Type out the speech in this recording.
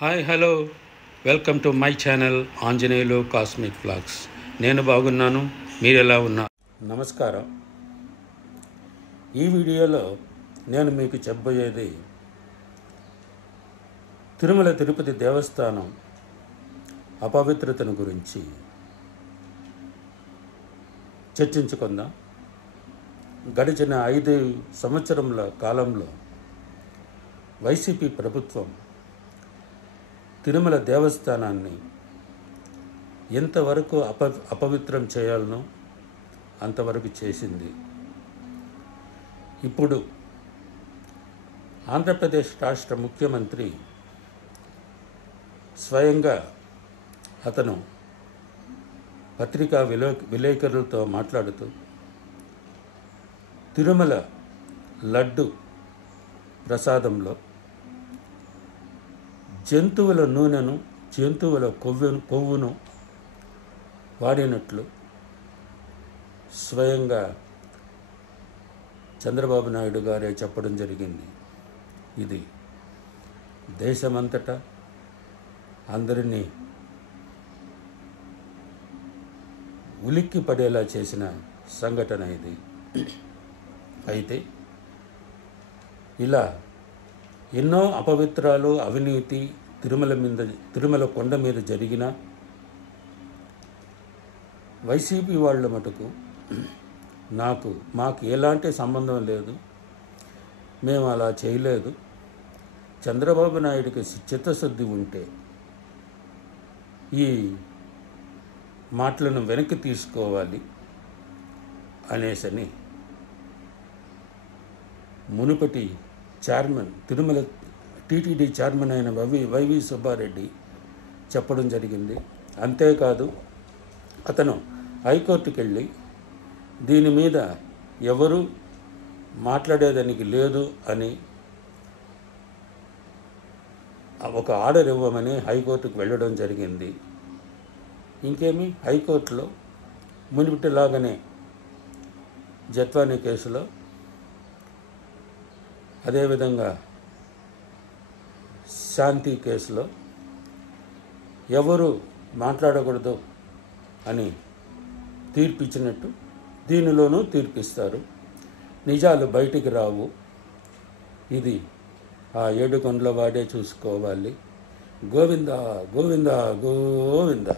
Hi hello welcome to my channel Anjaneyulu cosmic vlogs. నేను బాగున్నాను, మీరు ఎలా ఉన్నారు? నమస్కారం. ఈ వీడియోలో నేను మీకు చెప్పబోయేది తిరుమల తిరుపతి దేవస్థానం అపవిత్రతను గురించి చర్చించుకుందాం. గడిచిన 5 సంవత్సరముల కాలంలో వైసీపీ ప్రభుత్వం తిరుమల దేవస్థానాన్ని ఎంతవరకు అపవిత్రం చేయాలనో అంతవరకు చేసింది. ఇప్పుడు ఆంధ్రప్రదేశ్ రాష్ట్ర ముఖ్యమంత్రి స్వయంగా అతను పత్రికా విలేకరులతో మాట్లాడుతూ తిరుమల లడ్డు ప్రసాదంలో జంతువుల నూనెను, జంతువుల కొవ్వును వాడినట్లు స్వయంగా చంద్రబాబు నాయుడు గారే చెప్పడం జరిగింది. ఇది దేశమంతటా అందరినీ ఉలిక్కి పడేలా చేసిన సంఘటన ఇది. అయితే ఇలా ఎన్నో అపవిత్రాలు, అవినీతి తిరుమల కొండ మీద జరిగిన వైసీపీ వాళ్ళ మటుకు మాకు ఎలాంటి సంబంధం లేదు, మేము అలా చేయలేదు, చంద్రబాబు నాయుడికి చిత్తశుద్ధి ఉంటే ఈ మాటలను వెనక్కి తీసుకోవాలి అనేసని మునుపటి చైర్మన్, తిరుమల టీటీడీ చైర్మన్ అయిన వైవి సుబ్బారెడ్డి చెప్పడం జరిగింది. అంతేకాదు అతను హైకోర్టుకి వెళ్ళి దీని మీద ఎవరు మాట్లాడేదానికి లేదు అని ఒక ఆర్డర్ ఇవ్వమని హైకోర్టుకు వెళ్ళడం జరిగింది. ఇంకేమి, హైకోర్టులో మునిపటిలాగానే జత్వానీ కేసులో, అదేవిధంగా శాంతి కేసులో ఎవరు మాట్లాడకూడదు అని తీర్పిచ్చినట్టు దీనిలోనూ తీర్పిస్తారు. నిజాలు బయటికి రావు. ఇది ఆ 7 కొండల వాడే చూసుకోవాలి. గోవింద గోవింద గోవింద.